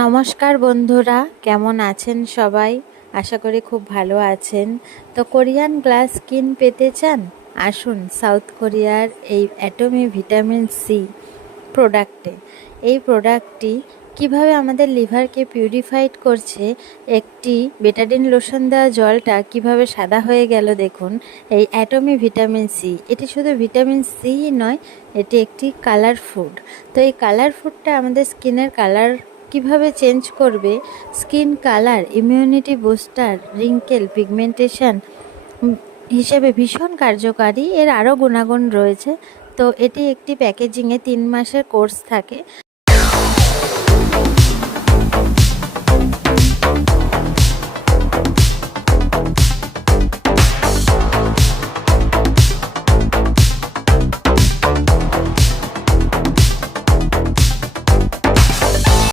নমস্কার বন্ধুরা, কেমন আছেন সবাই? আশা করি খুব ভালো আছেন। তো কোরিয়ান গ্লাস স্কিন পেতে চান? আসুন সাউথ কোরিয়ার এই অ্যাটমি ভিটামিন সি প্রোডাক্টে। এই প্রোডাক্টটি কিভাবে আমাদের লিভারকে পিউরিফাইড করছে, একটি বেটাডিন লোশন দেওয়া জলটা কিভাবে সাদা হয়ে গেল দেখুন। এই অ্যাটমি ভিটামিন সি, এটি শুধু ভিটামিন সি নয়, এটি একটি কালার ফুড। তো এই কালার ফুডটা আমাদের স্কিনের কালার কিভাবে চেঞ্জ করবে, skin colour, immunity booster, wrinkle, pigmentation হিসেবে ভীষণ কার্যকারী। এর আরও গুণাগুণ রয়েছে। তো এটি একটি প্যাকেজিংয়ে 3 মাসের কোর্স থাকে।